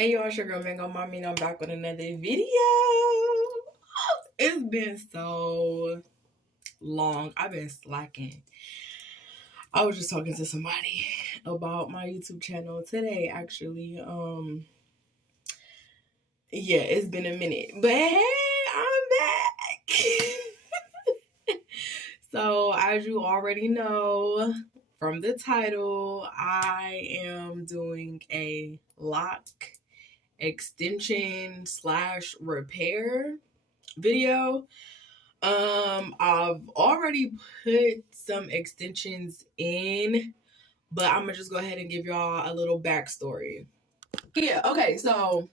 Hey y'all, it's your girl Mango Mommy, and I'm back with another video. It's been so long. I've been slacking. I was just talking to somebody about my YouTube channel today, actually. Yeah, it's been a minute. But hey, I'm back. So, as you already know from the title, I am doing a lock extension slash repair video. I've already put some extensions in, but I'm gonna just go ahead and give y'all a little backstory. Yeah, okay, so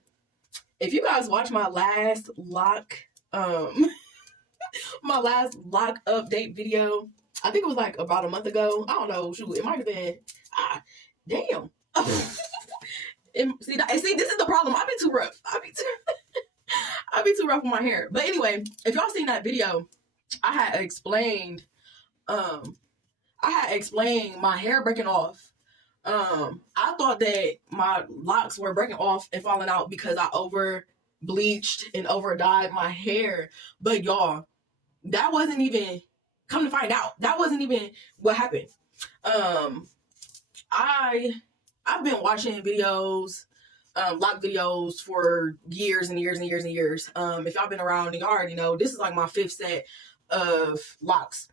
if you guys watch my last lock, um, my last lock update video, I think it was like about a month ago. I don't know, shoot, it might have been damn. See, this is the problem. I've been too rough. I'll be too rough with my hair. But anyway, if y'all seen that video, I had explained um my hair breaking off. I thought that my locks were breaking off and falling out because I over bleached and over dyed my hair. But y'all, that wasn't even, come to find out, that wasn't even what happened. Um I've been watching videos, lock videos for years and years and years and years. If y'all been around, y'all already know this is like my fifth set of locks.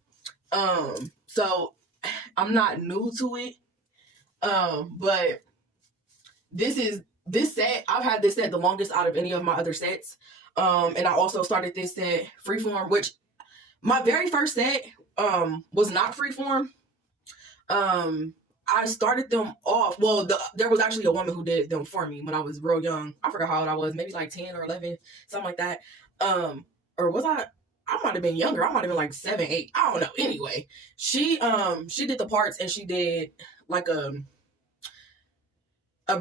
So I'm not new to it. But this set, I've had this set the longest out of any of my other sets. And I also started this set freeform, which my very first set was not freeform. I started them off. Well, there was actually a woman who did them for me when I was real young. I forgot how old I was, maybe like 10 or 11, something like that. Or was I might have been younger. I might have been like 7, 8. I don't know. Anyway, she did the parts, and she did like a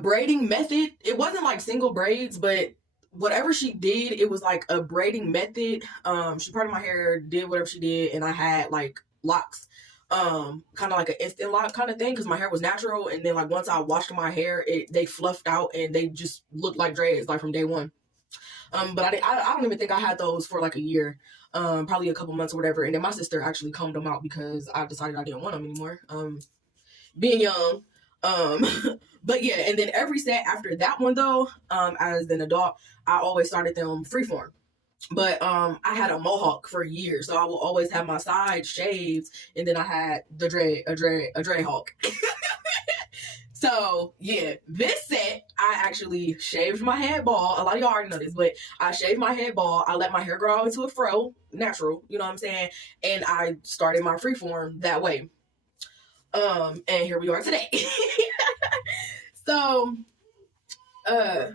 braiding method. It wasn't like single braids, but whatever she did, it was like a braiding method. She parted my hair, did whatever she did, and I had like locks. Kind of like an instant lock kind of thing, because my hair was natural, and then like once I washed my hair, they fluffed out and they just looked like dreads like from day one. But I don't even think I had those for like a year, probably a couple months or whatever. And then my sister actually combed them out because I decided I didn't want them anymore. Being young. Um, but yeah, and then every set after that one though, as an adult, I always started them freeform. But I had a mohawk for years, so I will always have my sides shaved, and then I had the dread hawk. So yeah, this set I actually shaved my head bald. A lot of y'all already know this, but I shaved my head bald. I let my hair grow into a fro, natural, you know what I'm saying? And I started my freeform that way. And here we are today. so uh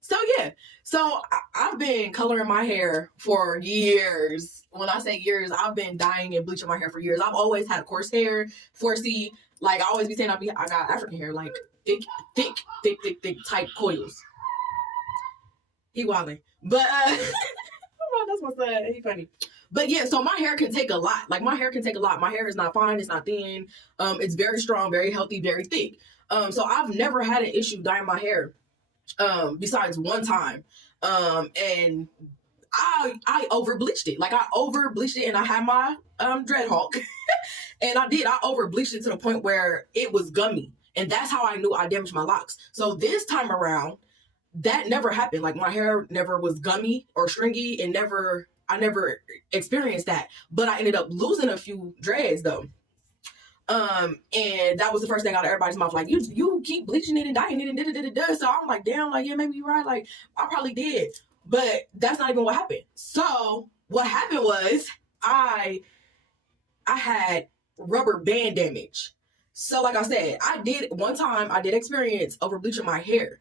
so yeah, so I've been coloring my hair for years. When I say years, I've been dyeing and bleaching my hair for years. I've always had coarse hair, 4C. Like I always be saying, I got African hair, like thick, tight coils. He wilding, but that's my son. He funny. But yeah, so my hair can take a lot. Like my hair can take a lot. My hair is not fine. It's not thin. It's very strong, very healthy, very thick. So I've never had an issue dyeing my hair. Besides one time. And I over bleached it. Like I over bleached it, and I had my dreadhawk. And I over bleached it to the point where it was gummy. And that's how I knew I damaged my locks. So this time around, that never happened. Like my hair never was gummy or stringy, and I never experienced that. But I ended up losing a few dreads though. And that was the first thing out of everybody's mouth. Like, you keep bleaching it and dyeing it and da-da-da-da-da. So I'm like, damn, like, yeah, maybe you're right. Like, I probably did. But that's not even what happened. So what happened was I had rubber band damage. So like I said, one time I did experience over bleaching my hair.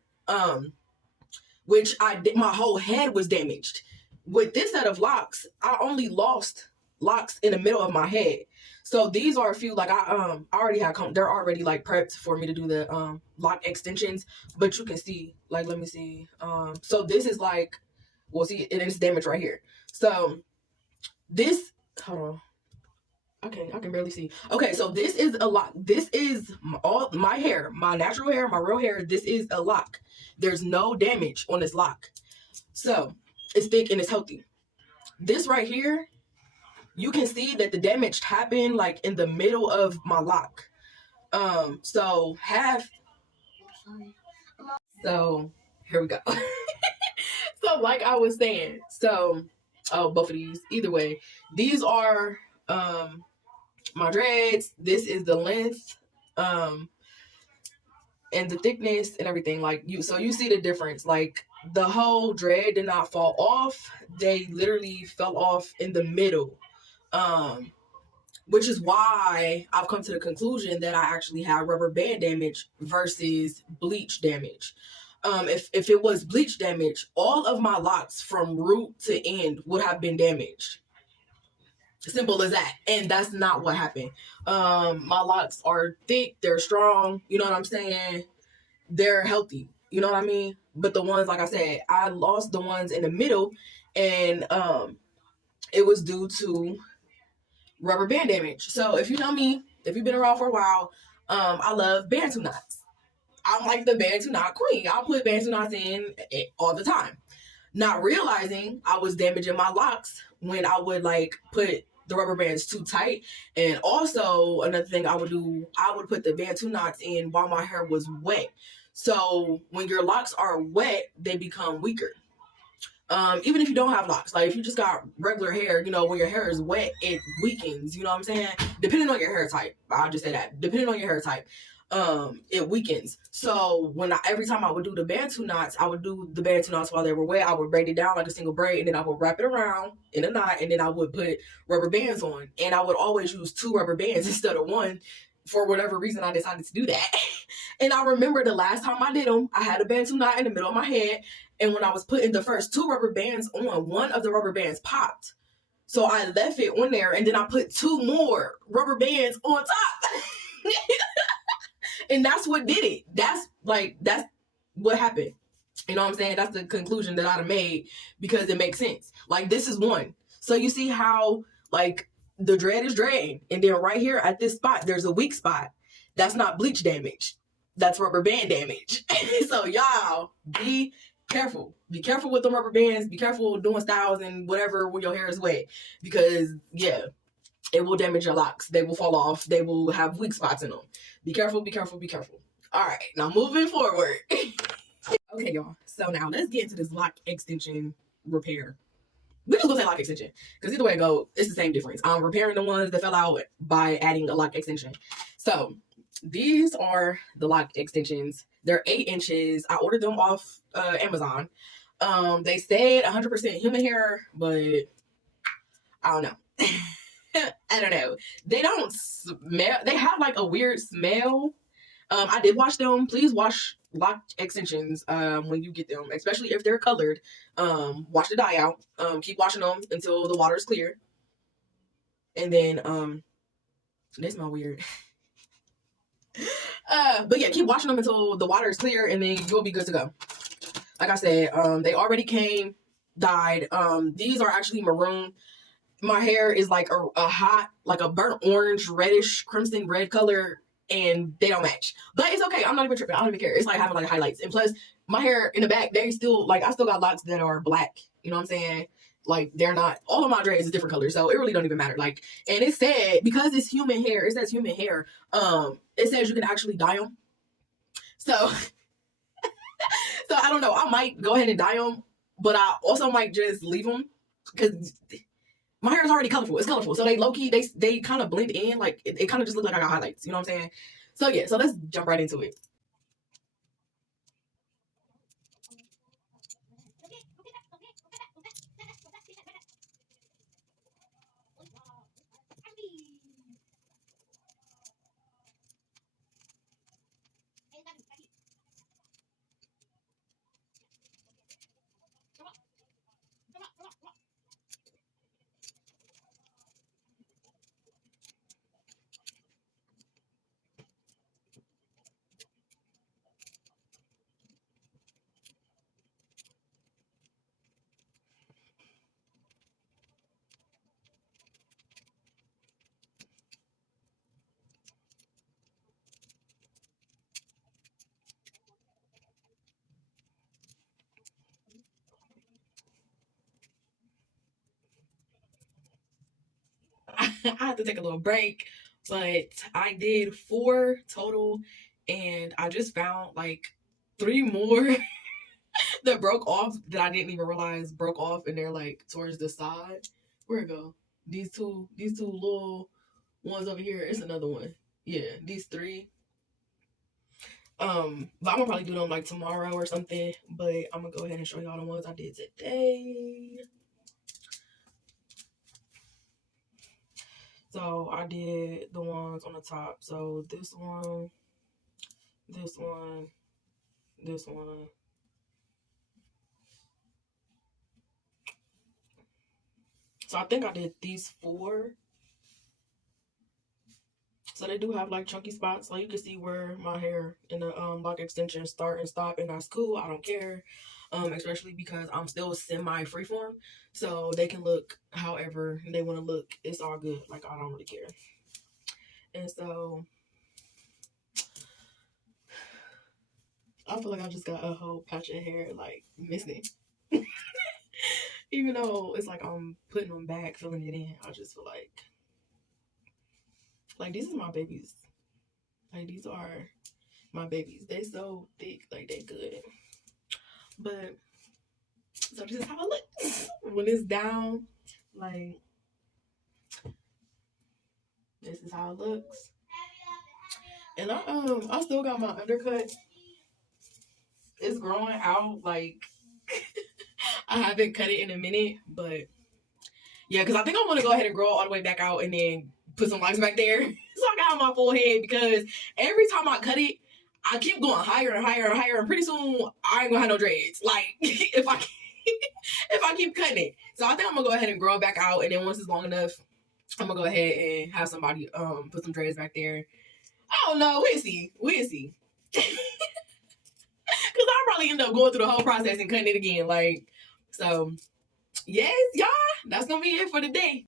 Which I did, my whole head was damaged. With this set of locks, I only lost locks in the middle of my head. So these are a few, like I already had they're already like prepped for me to do the lock extensions, but you can see, like, let me see. So this is like, well, see, it is damaged right here. So this, hold on. Okay, I can barely see. Okay, so this is a lock. This is all my hair, my natural hair, my real hair. This is a lock. There's no damage on this lock. So it's thick and it's healthy. This right here, you can see that the damage happened like in the middle of my lock. So half. So here we go. So like I was saying, so oh, both of these. Either way, these are my dreads. This is the length, um, and the thickness and everything. Like you, so you see the difference. Like the whole dread did not fall off. They literally fell off in the middle. Um, which is why I've come to the conclusion that I actually have rubber band damage versus bleach damage. If it was bleach damage, all of my locks from root to end would have been damaged. Simple as that. And that's not what happened. My locks are thick, they're strong, you know what I'm saying? They're healthy, you know what I mean? But the ones, like I said, I lost the ones in the middle, and it was due to rubber band damage. So if you know me, if you've been around for a while, I love Bantu knots. I'm like the Bantu knot queen. I'll put Bantu knots in all the time, not realizing I was damaging my locks when I would like put the rubber bands too tight. And also another thing I would do, I would put the Bantu knots in while my hair was wet. So when your locks are wet, they become weaker. Even if you don't have locks, like if you just got regular hair, you know, when your hair is wet, it weakens, you know what I'm saying? Depending on your hair type, I'll just say that. Depending on your hair type, it weakens. So every time I would do the Bantu knots, I would do the Bantu knots while they were wet. I would braid it down like a single braid, and then I would wrap it around in a knot, and then I would put rubber bands on. And I would always use 2 rubber bands instead of 1. For whatever reason, I decided to do that. And I remember the last time I did them, I had a Bantu knot in the middle of my head. And when I was putting the first 2 rubber bands on, one of the rubber bands popped. So I left it on there, and then I put 2 more rubber bands on top. And that's what did it. That's what happened. You know what I'm saying? That's the conclusion that I'd have made, because it makes sense. Like, this is one. So you see how, like, the dread is dreading. And then right here at this spot, there's a weak spot. That's not bleach damage. That's rubber band damage. So y'all, be careful. Be careful with the rubber bands. Be careful doing styles and whatever when your hair is wet. Because, yeah, it will damage your locks. They will fall off. They will have weak spots in them. Be careful, be careful, be careful. All right, now moving forward. Okay, y'all. So now let's get into this lock extension repair. We're just gonna say lock extension, because either way I go, it's the same difference. I'm repairing the ones that fell out by adding a lock extension. So these are the lock extensions. They're 8 inches. I ordered them off Amazon. They said 100% human hair, but I don't know. I don't know. They don't smell. They have like a weird smell. I did wash them. Please wash lock extensions when you get them, especially if they're colored. Wash the dye out. Keep washing them until the water is clear. And then they smell weird. But yeah, keep washing them until the water is clear, and then you'll be good to go. Like I said, they already came dyed. These are actually maroon. My hair is like a hot, like a burnt orange, reddish, crimson red color, and they don't match. But it's okay. I'm not even tripping. I don't even care. It's like having like highlights. And plus, my hair in the back, they still, like, I still got locks that are black. You know what I'm saying? Like, they're not, all of my dreads is different colors, so it really don't even matter. Like, and it said, because it's human hair, it says human hair, it says you can actually dye them. So, so I don't know. I might go ahead and dye them, but I also might just leave them, because my hair is already colorful. It's colorful. So they low-key, they kind of blend in. Like, it kind of just look like I got highlights. You know what I'm saying? So yeah, so let's jump right into it. I had to take a little break, but I did 4 total, and I just found like 3 more that broke off that I didn't even realize broke off, and they're like towards the side. Where it go? These two little ones over here. It's another one. Yeah, these 3. But I'm gonna probably do them like tomorrow or something. But I'm gonna go ahead and show y'all the ones I did today. So I did the ones on the top. So this one, this one, this one. So I think I did these 4. So they do have like chunky spots. Like you can see where my hair and the lock extensions start and stop, and that's cool. I don't care. Especially because I'm still semi freeform. So they can look however they want to look. It's all good. Like I don't really care. And so I feel like I just got a whole patch of hair like missing. Even though it's like I'm putting them back, filling it in, I just feel like these is my babies. Like these are my babies. They so thick, like they good. But so this is how it looks when it's down. Like this is how it looks. And I still got my undercut. It's growing out. Like I haven't cut it in a minute, but yeah, because I think I'm gonna go ahead and grow all the way back out and then put some locks back there. So I got my full head, because every time I cut it, I keep going higher and higher and higher, and pretty soon I ain't gonna have no dreads. Like if I keep cutting it. So I think I'm gonna go ahead and grow it back out, and then once it's long enough, I'm gonna go ahead and have somebody put some dreads back there. I don't know. We'll see. Cause I'll probably end up going through the whole process and cutting it again. Like, so yes, y'all, that's gonna be it for today.